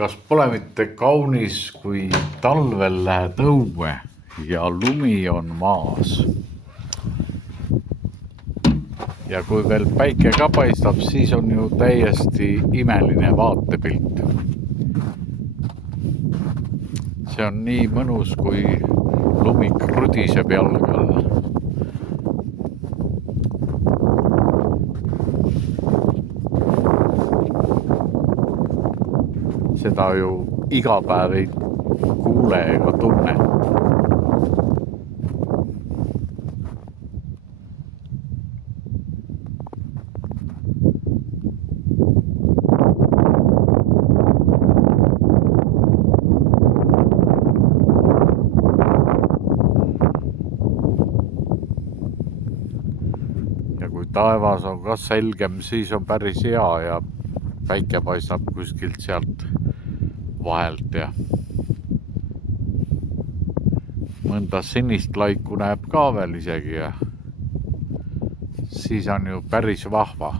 Kas pole mitte kaunis, kui talvel lähed õue ja lumi on maas? Ja kui veel päike ka paistab, siis on ju täiesti imeline vaatepilt. See on nii mõnus, kui lumi krudiseb jalge all. Seda ju iga päev ei kuule ega tunne. Ja kui taevas on ka selgem, siis on päris hea ja päike paistab kuskilt sealt vahelt ja mõnda sinist laiku näeb ka veel isegi ja siis on ju päris vahva.